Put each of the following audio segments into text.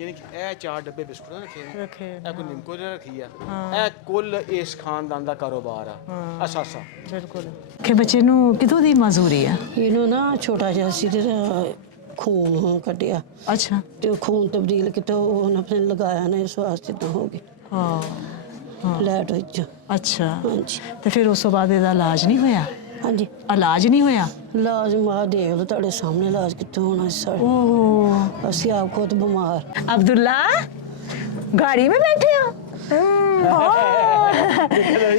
यानी कि ਇਹ ਚਾਰ ਡੱਬੇ ਬਿਸਕੁਟ ਦੇ ਰੱਖੇ ਨੇ रखे ਇਹ ਕੋਈ ਨਿੰਮਕੋ ਦੀ ਰੱਖੀ ਆ ਹਾਂ। ਇਹ ਕੁੱਲ ਇਸ ਖਾਨਦਾਨ ਦਾ ਕਾਰੋਬਾਰ ਆ ਹਾਂ। ਅਸਾਸਾ ਬਿਲਕੁਲ ਕਿ ਬੱਚੇ ਨੂੰ ਕਿਦੋਂ ਦੀ ਮਜ਼ਦੂਰੀ ਆ? ਇਹਨੂੰ ਨਾ ਛੋਟਾ ਜਿਹਾ ਸੀ ਤੇ ਖੂਨ ਕੱਢਿਆ ਅੱਛਾ। ਤੇ ਉਹ ਖੂਨ ਤਬਦੀਲ ਕੀਤਾ ਉਹ ਉਹਨੇ ਆਪਣੇ ਲਗਾਇਆ ਨੇ ਇਸ ਵਾਸਤੇ ਤਾਂ ਹੋ ਗਏ ਹਾਂ ਹਾਂ ਲੈਟ ਵਿੱਚ। ਅੱਛਾ ਹਾਂਜੀ ਤੇ ਫਿਰ ਉਸ ਤੋਂ ਬਾਅਦ ਇਹਦਾ ਇਲਾਜ ਨਹੀਂ ਹੋਇਆ? ਹਾਂਜੀ ਇਲਾਜ ਨਹੀਂ ਹੋਇਆ? ਇਲਾਜ ਮਾ ਦੇਖ ਲਓ ਤੁਹਾਡੇ ਸਾਹਮਣੇ ਇਲਾਜ ਕਿੱਥੋਂ ਹੋਣਾ ਸੀ ਸਾਡੇ। ओह ਅਸੀਂ ਆਪ ਖੁਦ ਬਿਮਾਰ। अब्दुल्ला गाड़ी में बैठे हो?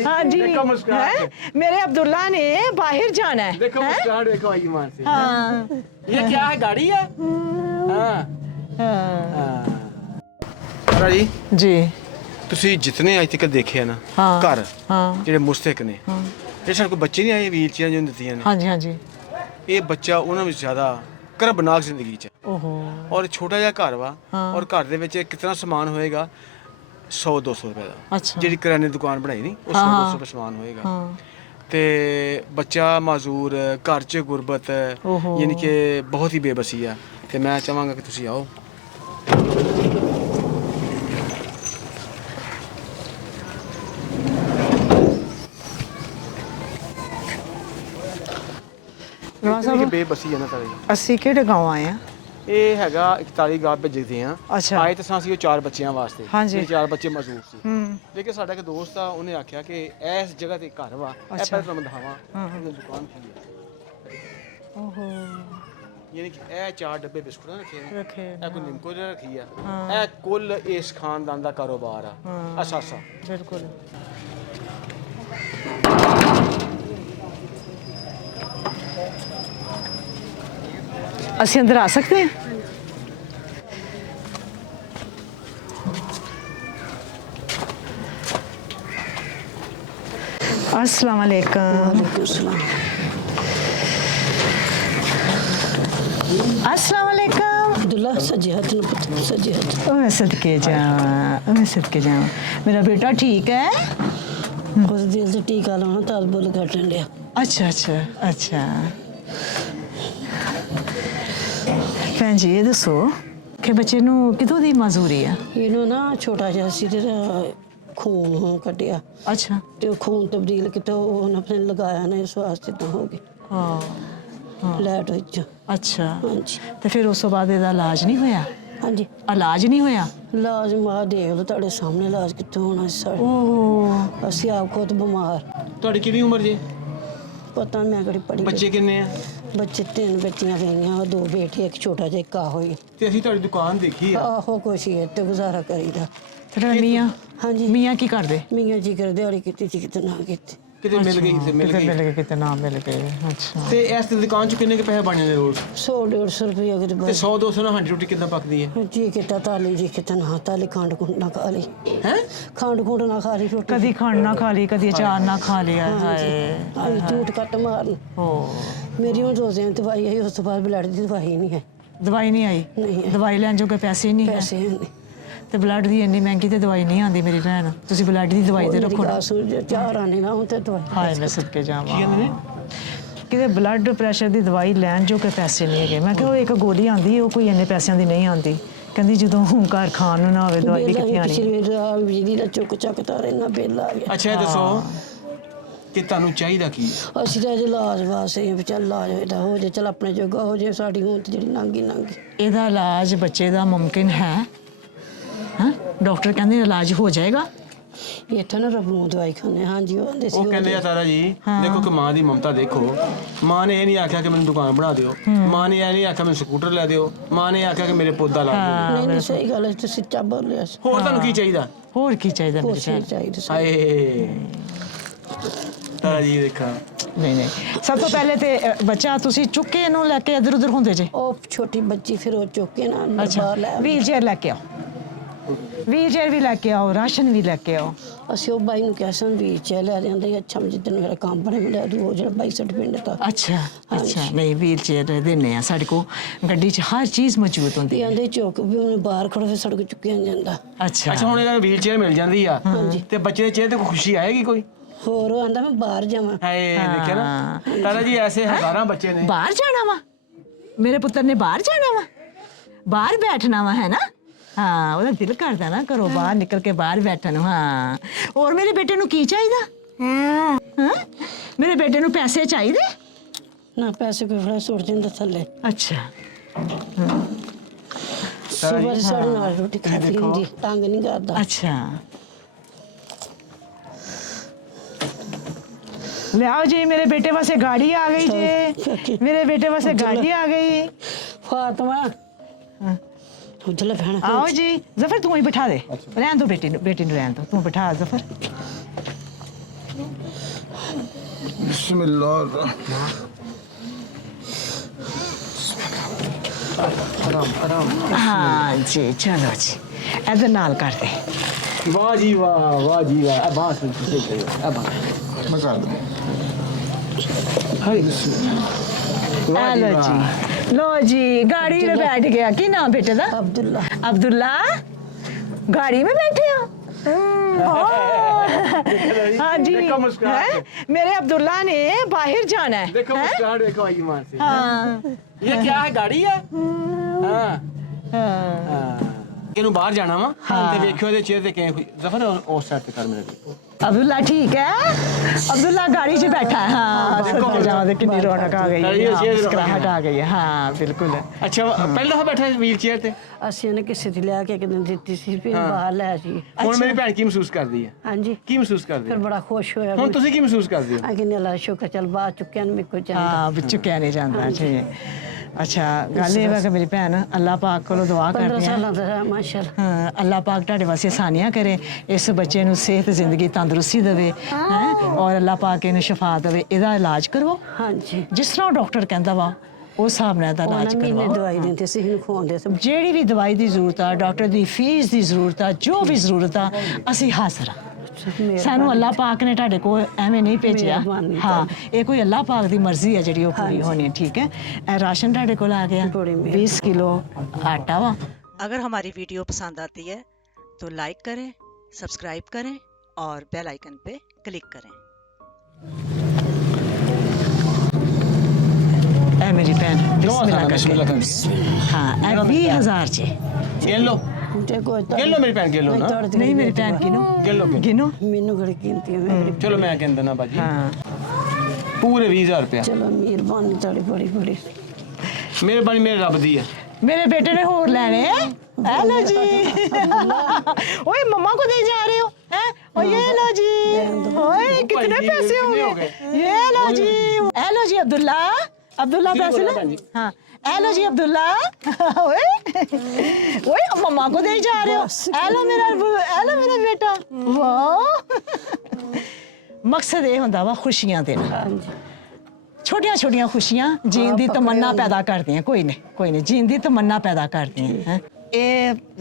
हाँ जी देखो मुस्कुराहट। हैं? मेरे अब्दुल्ला ने बाहर जाना है देखो हैं? मुस्कुराहट देखो ईमान से हाँ ये क्या है गाड़ी है हाँ हाँ ਜੀ जी ਤੁਸੀਂ ਜਿਤਨੇ ਅੱਜ ਤੱਕ ਦੇਖੇ ਆ ਨਾ हाँ ਘਰ हाँ ਜਿਹੜੇ ਮੁਸਤਕ ਨੇ हाँ ਇਹ ਸਾਡੇ ਕੋਲ ਬੱਚੇ ਨਹੀਂ ਆਏ ਵੀਲ ਚੇਅਰ ਜਿਹਨੂੰ ਦਿੱਤੀਆਂ ਨੇ हाँ जी हाँ जी ਇਹ ਬੱਚਾ ਉਹਨਾਂ ਵਿੱਚ ਜ਼ਿਆਦਾ ਕਰਬਨਾਕ ਜ਼ਿੰਦਗੀ 'ਚ ओहो ਔਰ ਛੋਟਾ ਜਿਹਾ ਘਰ ਵਾ ਹਾਂ। ਔਰ ਘਰ ਦੇ ਵਿੱਚ ਕਿੰਨਾ ਸਮਾਨ ਹੋਏਗਾ 100-200 ਰੁਪਏ ਦਾ अच्छा ਜਿਹੜੀ ਕਰਿਆਨੇ ਦੀ ਦੁਕਾਨ ਬਣਾਈ ਨਹੀਂ ਉਹ ਹਾਂ, 100-200 ਰੁਪਏ ਸਮਾਨ ਹੋਏਗਾ हाँ ਤੇ ਬੱਚਾ ਮਾਜ਼ੂਰ ਘਰ 'ਚ ਗੁਰਬਤ ਓਹੋ। ਯਾਨੀ ਕਿ ਬਹੁਤ ਹੀ ਬੇਬਸੀ ਆ ਤੇ ਮੈਂ ਚਾਹਾਂਗਾ ਕਿ ਤੁਸੀਂ ਆਓ ਰਵਾ ਕਿ ਸਾਹਿਬ ਬੇਬਸੀ ਹੈ ਨਾ ਸਾਰੀ ਅਸੀਂ ਕਿਹੜੇ ਗਾँव ਆਏ ਆ? ਇਹ ਹੈਗਾ 41 ਗਾਹ ਭੇਜਦੇ ਆ ਅੱਛਾ। ਆਏ ਤਾਂ ਅਸੀਂ ਉਹ ਚਾਰ ਬੱਚਿਆਂ ਵਾਸਤੇ ਹਾਂਜੀ। ਇਹ ਚਾਰ ਬੱਚੇ ਮਜ਼ਦੂਰ ਸੀ ਹੂੰ ਲੇਕਿਨ ਸਾਡਾ ਇੱਕ ਦੋਸਤ ਆ ਉਹਨੇ ਆਖਿਆ ਕਿ ਇਸ ਜਗ੍ਹਾ ਤੇ ਘਰ ਵਾ ਇਹ ਅੱਛਾ। ਪਹਿਲਾਂ ਤੁਹਾਨੂੰ ਦਿਖਾਵਾਂ ਹਾਂ। ਇਹਦੀ ਦੁਕਾਨ ਕੀ ਹੈ ओहो ਯਾਨੀ ਕਿ ਇਹ ਚਾਰ ਡੱਬੇ ਬਿਸਕੁਟਾਂ ਦੇ ਰੱਖੇ ਨੇ रखे ਇਹ ਕੋਈ ਨਿੰਮਕੋ ਦੀ ਰੱਖੀ ਆ ਹਾਂ। ਇਹ ਕੁੱਲ ਇਸ ਖਾਨਦਾਨ ਦਾ ਕਾਰੋਬਾਰ ਆ ਹਾਂ। ਅਸਾਸਾ बिल्कुल ਅਸੀਂ ਅੰਦਰ ਆ ਸਕਦੇ ਹਾਂ? अस्सलाम वालेकुम ਵਾਲੇਕੁਮ ਸਲਾਮ। अस्सलाम वालेकुम ਅਬਦੁੱਲਾ ਸੱਜੇ ਹੱਥ ਨੂੰ ਪੁੱਤ ਸੱਜੇ ਹੱਥ। ओ मैं सदके जाऊँ मैं सदके जाऊँ मेरा बेटा ठीक है ਉਸ ਦਿਲ ਤੇ ਟੀਕਾ ਲਾਉਣਾ ਤਾਂ ਬੁੱਲ ਕੱਟਣ ਡਿਆ। अच्छा अच्छा अच्छा ਭੈਣ ਜੀ ਇਹ ਦੱਸੋ ਕਿ ਬੱਚੇ ਨੂੰ ਕਿਦੋਂ ਦੀ ਮਜ਼ਦੂਰੀ ਆ? ਇਹਨੂੰ ਨਾ ਛੋਟਾ ਜਿਹਾ ਸੀ ਤੇ ਖੂਨ ਕੱਢਿਆ ਅੱਛਾ ਤੇ ਉਹ ਖੂਨ ਤਬਦੀਲ ਕੀਤਾ ਉਹ ਉਹਨੇ ਆਪਣੇ ਲਗਾਇਆ ਨੇ ਇਸ ਵਾਸਤੇ ਤਾਂ ਹੋ ਗਏ ਹਾਂ ਹਾਂ ਲੈਟ ਵਿੱਚ। ਅੱਛਾ ਹਾਂਜੀ ਤੇ ਫਿਰ ਉਸ ਤੋਂ ਬਾਅਦ ਇਹਦਾ ਇਲਾਜ ਨਹੀਂ ਹੋਇਆ? ਹਾਂਜੀ ਇਲਾਜ ਨਹੀਂ ਹੋਇਆ? ਇਲਾਜ ਮਾ ਦੇਖ ਲਓ ਤੁਹਾਡੇ ਸਾਹਮਣੇ ਇਲਾਜ ਕਿੱਥੋਂ ਹੋਣਾ ਸੀ ਸਾਡੇ। ਓਹ ਅਸੀਂ ਆਪ ਖੁਦ ਬਿਮਾਰ। ਤੁਹਾਡੀ ਕਿੰਨੀ ਉਮਰ ਜੀ ਪਤਾ ਮੈਂ ਕਿਹੜੀ ਪੜੀ ਬੱਚੇ ਕਿੰਨੇ ਆ ਬੱਚੇ ਤਿੰਨ ਬੱਚੀਆਂ ਗਈਆਂ ਦੋ ਬੇਟੇ ਇੱਕ ਛੋਟਾ ਜਿਹਾ ਇੱਕ ਆ ਹੋਈ। ਤੇ ਅਸੀਂ ਤੁਹਾਡੀ ਦੁਕਾਨ ਦੇਖੀ ਆ ਆਹੋ ਕੁਛ ਹੀ ਹੈ ਤੇ ਗੁਜ਼ਾਰਾ ਕਰੀਦਾ। ਤੇਰਾ ਮੀਆਂ ਹਾਂਜੀ ਮੀਆਂ ਕੀ ਕਰਦੇ? ਮੀਆਂ ਜੀ ਕਰ ਦਿਹਾੜੀ ਕੀਤੀ ਸੀ ਕਿਤੇ ਨਾ ਕੀਤੀ। ਕਿਤੇ ਮਿਲ ਗਈ ਤੇ ਮਿਲ ਕਿਤੇ ਗਈ ਮਿਲ ਗਏ ਕਿਤੇ ਨਾ ਮਿਲ ਗਏ ਅੱਛਾ ਤੇ ਇਸ ਦੀ ਦੁਕਾਨ 'ਚ ਕਿੰਨੇ ਕੁ ਪੈਸੇ ਬਣ ਜਾਂਦੇ ਰੋਜ਼ 100-150 ਰੁਪਏ ਅਗਰ ਤੇ ਬਸ 100-200 ਨਾਲ ਸਾਡੀ ਰੋਟੀ ਕਿੱਦਾਂ ਪੱਕਦੀ ਹੈ ਜੀ ਕਿਤਾ ਤਾਲੀ ਜੀ ਕਿਤਾ ਨਾ ਤਾਲੀ ਖੰਡ ਖੁੰਡ ਨਾ ਖਾ ਲਈ ਹੈ ਖੰਡ ਖੁੰਡ ਨਾ ਖਾ ਲਈ ਰੋਟੀ। ਕਦੀ ਖੰਡ ਨਾ ਖਾ ਲਈ ਕਦੀ ਅਚਾਰ ਨਾ ਖਾ ਲਿਆ ਹਾਏ ਆਈ ਝੂਠ ਕੱਟ ਮਾਰਨ। ਓ ਮੇਰੀ ਹੁਣ ਰੋਜ਼ਿਆਂ ਦੀ ਦਵਾਈ ਆਈ ਉਸ ਤੋਂ ਬਾਅਦ ਬਲੱਡ ਦੀ ਦਵਾਈ ਨਹੀਂ ਹੈ। ਦਵਾਈ ਨਹੀਂ ਆਈ? ਨਹੀਂ ਹੈ। ਦਵਾਈ ਲੈਣ ਜੋਗੇ ਪੈਸੇ ਨਹੀਂ ਹੈ ਪੈਸੇ ਨਹੀਂ। ਤੇ ਬਲੱਡ ਦੀ ਇੰਨੀ ਮਹਿੰਗੀ ਤੇ ਦਵਾਈ ਨਹੀਂ ਆਉਂਦੀ ਮੇਰੀ ਭੈਣ ਤੁਸੀਂ ਬਲੱਡ ਦੀ ਦਵਾਈ ਤੇ ਰੱਖੋ ਨਾ। ਚਾਰ ਆਨੇ ਨਾ ਹੁਣ ਤੇ ਦਵਾਈ। ਹਾਏ ਮੈਂ ਸਦਕੇ ਜਾਵਾਂ ਕਿਤੇ ਬਲੱਡ ਪ੍ਰੈਸ਼ਰ ਦੀ ਦਵਾਈ ਲੈਣ ਜੋ ਕਿ ਪੈਸੇ ਨਹੀਂ ਹੈਗੇ। ਮੈਂ ਕਿਹਾ ਉਹ ਇੱਕ ਗੋਲੀ ਆਉਂਦੀ ਉਹ ਕੋਈ ਇੰਨੇ ਪੈਸਿਆਂ ਦੀ ਨਹੀਂ ਆਉਂਦੀ। ਕਹਿੰਦੀ ਜਦੋਂ ਘਰ ਖਾਣ ਨੂੰ ਨਾ ਹੋਵੇ ਦਵਾਈ ਵੀ ਕਿੱਥੇ ਆਣੀ। ਪਿਛਲੇ ਵਾਰ ਬਿਜਲੀ ਦਾ ਚੁੱਕ ਚੱਕ ਤਾਰੇ ਇੰਨਾ ਬਿੱਲ ਆ ਗਿਆ। ਅੱਛਾ ਇਹ ਦੱਸੋ ਕਿ ਤੁਹਾਨੂੰ ਚਾਹੀਦਾ ਕੀ ਅਸੀਂ ਤਾਂ ਅਜੇ ਇਲਾਜ ਵਾਸਤੇ ਵੀ ਚੱਲ ਇਲਾਜ ਇਹਦਾ ਹੋ ਜੇ ਚੱਲ ਆਪਣੇ ਜੋਗਾ ਹੋ ਜੇ ਸਾਡੀ ਹੁਣ ਤੇ ਜਿਹੜੀ ਲੰਘੀ ਇਹਦਾ ਇਲਾਜ ਬੱਚੇ ਦਾ ਮੁਮਕਿਨ ਹੈ? ਹਾਂ ਡਾਕਟਰ ਕਹਿੰਦੇ ਇਲਾਜ ਹੋ ਜਾਏਗਾ? ਇੱਥੇ ਨਾ ਰੱਬੂ ਦਵਾਈ ਖਾਣੇ। ਹਾਂਜੀ ਉਹ ਆਂਦੇ ਸੀ ਉਹ ਕਹਿੰਦੇ ਆ ਤਾਰਾ ਜੀ ਦੇਖੋ ਕਿ ਮਾਂ ਦੀ ਮਮਤਾ ਦੇਖੋ ਮਾਂ ਨੇ ਇਹ ਨਹੀਂ ਆਖਿਆ ਕਿ ਮੈਨੂੰ ਦੁਕਾਨ ਬਣਾ ਦਿਓ ਮਾਂ ਨੇ ਇਹ ਨਹੀਂ ਆਖਿਆ ਮੈਨੂੰ ਸਕੂਟਰ ਲੈ ਦਿਓ ਮਾਂ ਨੇ ਆਖਿਆ ਕਿ ਮੇਰੇ ਪੌਦਾ ਲਾ ਦਿਓ ਨਹੀਂ ਨਹੀਂ ਸਹੀ ਗੱਲ ਹੈ ਤੁਸੀਂ ਸੱਚਾ ਬੋਲਿਆ ਸੀ। ਹੋਰ ਤੁਹਾਨੂੰ ਕੀ ਚਾਹੀਦਾ ਹੋਰ ਕੀ ਚਾਹੀਦਾ ਮੇਰੀ ਕੁਛ ਭੈਣ? ਨਹੀਂ ਚਾਹੀਦਾ ਸੀ। ਹਾਏ ਤਾਰਾ ਜੀ ਦੇਖਾ ਨਹੀਂ ਨਹੀਂ ਸਭ ਤੋਂ ਪਹਿਲੇ ਤੇ ਬੱਚਾ ਤੁਸੀਂ ਚੁੱਕੇ ਇਹਨੂੰ ਲੈ ਕੇ ਇੱਧਰ ਉੱਧਰ ਹੁੰਦੇ ਜੇ? ਉਹ ਛੋਟੀ ਬੱਚੀ ਫਿਰ ਉਹ ਚੁੱਕ ਕੇ ਨਾ ਅੱਛਾ ਬਾਹਰ ਲੈ ਆਈ। ਵੀਲ ਚੇਅਰ ਲੈ ਕੇ ਆਓ ਵੀਲ ਚੇਅਰ ਵੀ ਲੈ ਕੇ ਆਓ ਰਾਸ਼ਨ ਵੀ ਲੈ ਕੇ ਆਓ। ਅਸੀਂ ਉਹ ਬਾਈ ਨੂੰ ਕਿਹਾ ਸਨ ਵੀ ਚੇ ਲੈ ਜਾਂਦੇ ਅੱਛਾ ਜਿੱਦਣ ਮੇਰਾ ਕੰਮ ਬਣੇ ਮਿਲਿਆ ਉਹ ਜਿਹੜਾ ਬਾਈ ਸੱਟ ਪਿੰਡ ਦਾ। ਅੱਛਾ ਅੱਛਾ ਨਹੀਂ ਵੀਲ ਚੇਅਰ ਦਿੰਨੇ ਆ ਸਾਡੇ ਕੋਲ ਗੱਡੀ 'ਚ ਹਰ ਚੀਜ਼ ਮੌਜੂਦ ਹੁੰਦੀ ਵੀ ਹੈ। ਆਂਦੇ ਚੁੱਕ ਵੀ ਉਹਨੇ ਬਾਹਰ ਖੜੋ ਫਿਰ ਸੜਕ ਚੁੱਕਿਆ ਨੀ ਜਾਂਦਾ। ਅੱਛਾ ਅੱਛਾ ਹੁਣ ਇਹਨਾਂ ਨੂੰ ਵੀਲ ਚੇਅਰ ਮਿਲ ਜਾਂਦੀ ਆ ਤੇ ਬੱਚੇ ਦੇ ਚਿਹਰੇ ਤੇ ਕੋਈ ਖੁਸ਼ੀ ਆਏਗੀ ਕੋਈ ਹੋਰ ਉਹ ਆਂਦਾ ਮੈਂ ਬਾਹਰ ਜਾਵਾਂ। ਹਾਏ ਦੇਖਿਆ ਨਾ ਤਾਰਾ ਜੀ ਐਸੇ ਹਜ਼ਾਰਾਂ ਬੱਚੇ ਨੇ ਬਾਹਰ ਜਾਣਾ ਵਾ ਮੇਰੇ ਪੁੱਤਰ ਨੇ ਬਾਹਰ ਜਾਣਾ ਵਾ ਬਾਹਰ ਬੈਠਣਾ ਵਾ ਹੈ ਨਾ ਹਾਂ ਉਹਦਾ ਦਿਲ ਕਰਦਾ ਨਾ ਘਰੋਂ ਬਾਹਰ ਨਿਕਲ ਕੇ ਬਾਹਰ ਬੈਠਣ ਨੂੰ। ਹਾਂ ਹੋਰ ਮੇਰੇ ਬੇਟੇ ਨੂੰ ਕੀ ਚਾਹੀਦਾ? ਹਾਂ ਮੇਰੇ ਬੇਟੇ ਨੂੰ ਪੈਸੇ ਚਾਹੀਦੇ? ਨਾ ਪੈਸੇ ਕੋਈ ਫੜਾ ਸੁੱਟ ਦਿੰਦਾ ਥੱਲੇ। ਅੱਛਾ ਸਵੇਰ ਸਾਡੇ ਨਾਲ ਰੋਟੀ ਖਾਦੀ ਹੁੰਦੀ, ਤੰਗ ਨਹੀਂ ਕਰਦਾ। ਅੱਛਾ ਲਿਆਓ ਜੀ ਮੇਰੇ ਬੇਟੇ ਵਾਸਤੇ ਗਾੜੀ ਆ ਗਈ ਜੀ। ਮੇਰੇ ਬੇਟੇ ਵਾਸਤੇ ਗਾੜੀ ਆ ਗਈ। ਫਾਤਮਾ ਉੱਧਰ ਲੈ ਭੈਣ। आओ जी जफर तू ही बिठा दे। रहन दो बेटी ਨੂੰ रहन दो, तू बिठा जफर। बिस्मिल्लाह आराम हाँ जी चलो जी इधर नाल कर दे। वाह जी अब बांस में सही करियो अब मैं कर दूं हाय लो जी लो जी गाड़ी में बैठ गया। की नाम बेटे दा? अब्दुल्ला। अब्दुल्ला गाड़ी में बैठे हो? हाँ जी देखो मुस्कुराहट। हैं? मेरे अब्दुल्ला ने बाहर जाना है। देखो हैं? मुस्कुराहट देखो ईमान से। हाँ ये क्या है गाड़ी है हाँ ਇਹਨੂੰ ਬਾਹਰ ਜਾਣਾ ਵਾ ਤੇ ਵੇਖਿਓ ਇਹਦੇ ਚਿਹਰੇ ਤੇ ਕਿਵੇਂ ਜ਼ਫਰ ਉਸ ਸਾਈਡ ਤੇ ਕਰ ਮੇਰੇ अब्दुल्ला ठीक है? अब्दुल्ला गाड़ी से बैठा है। हाँ देखो जाओ दे कितनी रौनक आ गई है, हाँ, मुस्कुराहट आ गई है। हाँ बिल्कुल ਅੱਛਾ ਪਹਿਲਾਂ ਤਾਂ ਬੈਠਾ ਵੀਲ ਚੇਅਰ ਤੇ ਅਸੀਂ ਉਹਨੇ ਕਿਸੇ ਦੀ ਲਿਆ ਕੇ ਇੱਕ ਦਿਨ ਦਿੱਤੀ ਸੀ, ਫਿਰ ਬਾਹਰ ਲੈ ਜੀ। ਹੁਣ ਮੇਰੀ ਭੈਣ ਕੀ ਮਹਿਸੂਸ ਕਰਦੀ ਹੈ? ਹਾਂਜੀ ਕੀ ਮਹਿਸੂਸ ਕਰਦੀ ਫਿਰ ਹੈ ਬੜਾ ਖੁਸ਼ ਹੋਇਆ। ਹੁਣ ਤੁਸੀਂ ਕੀ ਮਹਿਸੂਸ ਕਰਦੇ ਹੋ? ਆ ਕਿ ਅੱਲਾ ਸ਼ੁਕਰ ਚੱਲ ਬਾਹਰ ਚੁੱਕਿਆ ਨੇ ਮੇਰੇ ਕੋਲ ਜਾਂਦਾ। हाँ बिच्चू क्या नहीं जानता चाहिए। अच्छा गल ये है कि मेरी भैन अल्लाह पाक को दुआ 15 करती है ਸਾਲਾਂ ਦਾ ਹੈ ਮਾਸ਼ਾਅੱਲਾ। हाँ, अल्लाह पाक ਤੁਹਾਡੇ ਵਾਸਤੇ ਆਸਾਨੀਆਂ ਕਰੇ, ਇਸ ਬੱਚੇ ਨੂੰ ਸਿਹਤ ਜ਼ਿੰਦਗੀ ਤੰਦਰੁਸਤੀ ਦੇਵੇ ਹੈ ਔਰ ਅੱਲਾਹ ਪਾਕ ਇਹਨੂੰ ਸ਼ਿਫਾ ਦੇਵੇ। ਇਹਦਾ ਇਲਾਜ ਕਰਵਾਓ ਹਾਂਜੀ ਜਿਸ ਤਰ੍ਹਾਂ ਡਾਕਟਰ ਕਹਿੰਦਾ ਵਾ ਉਸ ਹਿਸਾਬ ਨਾਲ ਇਹਦਾ ਇਲਾਜ ਉਹਨਾਂ ਮਹੀਨੇ ਕਰਵਾਓ। ਦਵਾਈ ਦਿੰਦੇ ਸੀ, ਇਹਨੂੰ ਖਵਾਉਂਦੇ ਸੀ। ਜਿਹੜੀ ਵੀ ਦਵਾਈ ਦੀ ਜ਼ਰੂਰਤ ਆ, ਡਾਕਟਰ ਦੀ ਫੀਸ ਦੀ ਜ਼ਰੂਰਤ ਆ, ਜੋ ਵੀ ਜ਼ਰੂਰਤ ਆ ਅਸੀਂ ਹਾਜ਼ਰ ਆ। ਸਾਨੂੰ ਅੱਲਾਹ ਪਾਕ ਨੇ ਤੁਹਾਡੇ ਕੋਲ ਐਵੇਂ ਨਹੀਂ ਭੇਜਿਆ। ਮਿਹਰਬਾਨੀ ਹਾਂ ਇਹ ਕੋਈ ਅੱਲਾਹ ਪਾਕ ਦੀ ਮਰਜ਼ੀ ਹੈ ਜਿਹੜੀ ਉਹ ਪੂਰੀ ਹੋਣੀ ਹੈ। ਠੀਕ ਹੈ ਇਹ ਰਾਸ਼ਨ ਤੁਹਾਡੇ ਕੋਲ ਆ ਗਿਆ बड़ी मेहरबानी। 20 किलो आटा वा। अगर हमारी वीडियो पसंद आती है तो लाइक करें, सब्सक्राइब करें और बेल आइकन पे क्लिक करें। ए मेरी बहन बिस्मिल्लाह बिस्मिल्लाह करके। हाँ ए 20,000 चे। ਗਿਣ ਲਓ ਤੇ ਕੋਈ ਤਾਂ ਗਿਣ ਲਓ ਮੇਰੀ ਭੈਣ ਗਿਣ ਲਓ ਨਾ नहीं मेरी बहन गिनो ਗਿਣ ਲਓ गिनो। ਮੈਨੂੰ ਘੜੀ ਕੀਮਤੀ ਹੈ ਮੇਰੀ। ਚਲੋ ਮੈਂ ਗਿਣ ਦਿੰਦਾ ਬਾਜੀ हाँ ਪੂਰੇ 20000 ਰੁਪਇਆ ਚਲੋ ਮਿਹਰਬਾਨੀ ਤੁਹਾਡੀ ਬੜੀ ਬੜੀ। ਮਿਹਰਬਾਨੀ ਮੇਰੇ ਰੱਬ ਦੀ ਹੈ। मेरे बेटे ने होर लेने हैं। हेलो जी ओए मम्मा को दे जा रहे हो हैं? और ये लो जी ओए कितने भाई जी, पैसे हो कितने हो गए? ये लो जी हेलो जी अब्दुल्ला अब्दुल्ला जी, पैसे बोलो लो। बहन जी। हाँ हेलो जी अब्दुल्ला ओए ओए मम्मा को दे जा रहे हो। हेलो मेरा बेटा वाह। मकसद ये होंदा वा खुशियां देना। ਹਾਂਜੀ छोटिया छोटिया खुशियां जीन दी तमन्ना पैदा करदियां। कोई नहीं जीन दी तमन्ना पैदा करदियां हैं। ये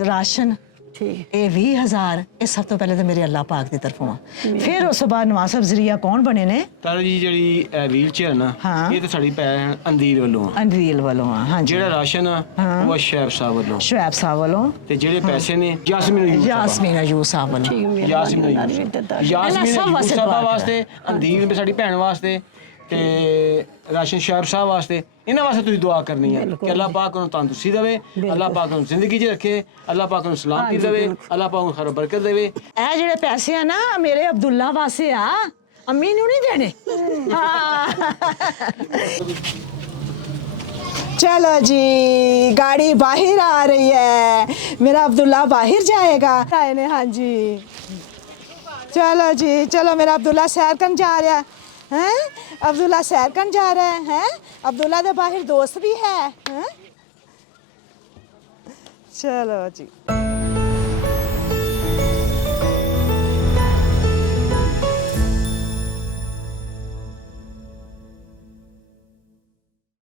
राशन ਠੀਕ ये 20,000 ये सब तो पहले तो मेरे अल्लाह पाक की तरफों आ। फिर उस बाद नवासब जरिया कौन बने ने? ਤਾਰਾ ਜੀ ਜਿਹੜੀ ਵੀਲ ਚੇਅਰ ਨਾ ਹਾਂ। ਇਹ ਤਾਂ ਸਾਡੀ ਭੈਣ ਅੰਦੀਰ ਵੱਲੋਂ ਆ। अनरील वालों हाँ जी ਜਿਹੜਾ ਰਾਸ਼ਨ ਆ ਉਹ ਸ਼ੈਬ ਸਾਹਿਬ ਵੱਲੋਂ शुएब साहब वालों ਤੇ ਜਿਹੜੇ ਪੈਸੇ ਨੇ ਯਾਸਮੀਨ ਯੂਸਫ यासमीन अयूब साहब वालों। ਠੀਕ ਯਾਸਮੀਨ ਮਿਹਰਬਾਨੀ ਯੂਸਫ ਤੁਹਾਡੀ। ਯਾਸਮੀਨ ਸਭ ਵਾਸਤੇ ਯੂਸਫ ਦੁਆ ਵਾਸਤੇ ਅੰਦੀਰ ਵੀ ਸਾਡੀ ਭੈਣ ਵਾਸਤੇ ਤੇ ਰਾਸ਼ਨ ਸ਼ੈਬ ਸਾਹਿਬ ਵਾਸਤੇ ਇਹਨਾਂ ਵਾਸਤੇ ਤੁਸੀਂ ਦੁਆ ਕਰਨੀ ਹੈ ਕਿ ਅੱਲਾਹ ਪਾਕ ਨੂੰ ਤੰਦਰੁਸਤੀ ਦੇਵੇ, ਅੱਲਾਹ ਪਾਕ ਨੂੰ ਜ਼ਿੰਦਗੀ 'ਚ ਰੱਖੇ, ਅੱਲਾਹ ਪਾਕ ਨੂੰ ਸਲਾਮਤੀ ਦੇਵੇ, ਅੱਲਾਹ ਪਾਕ ਨੂੰ ਖੈਰ ਬਰਕਤ ਦੇਵੇ। ਇਹ ਜਿਹੜੇ ਪੈਸੇ ਆ ਨਾ ਮੇਰੇ ਅਬਦੁੱਲਾ ਵਾਸਤੇ ਆ, ਅੰਮੀ ਨੂੰ ਨਹੀਂ ਦੇਣੇ। हाँ चलो जी गाड़ी बाहर आ रही है, मेरा अब्दुल्ला बाहर जाएगा। आए ने हाँ जी चलो जी चलो मेरा अब्दुल्ला सैर करन जा रहा है हैं? अब्दुल्ला सैर करन जा रहा है हैं? अब्दुल्ला दे बाहर दोस्त भी है हैं? चलो जी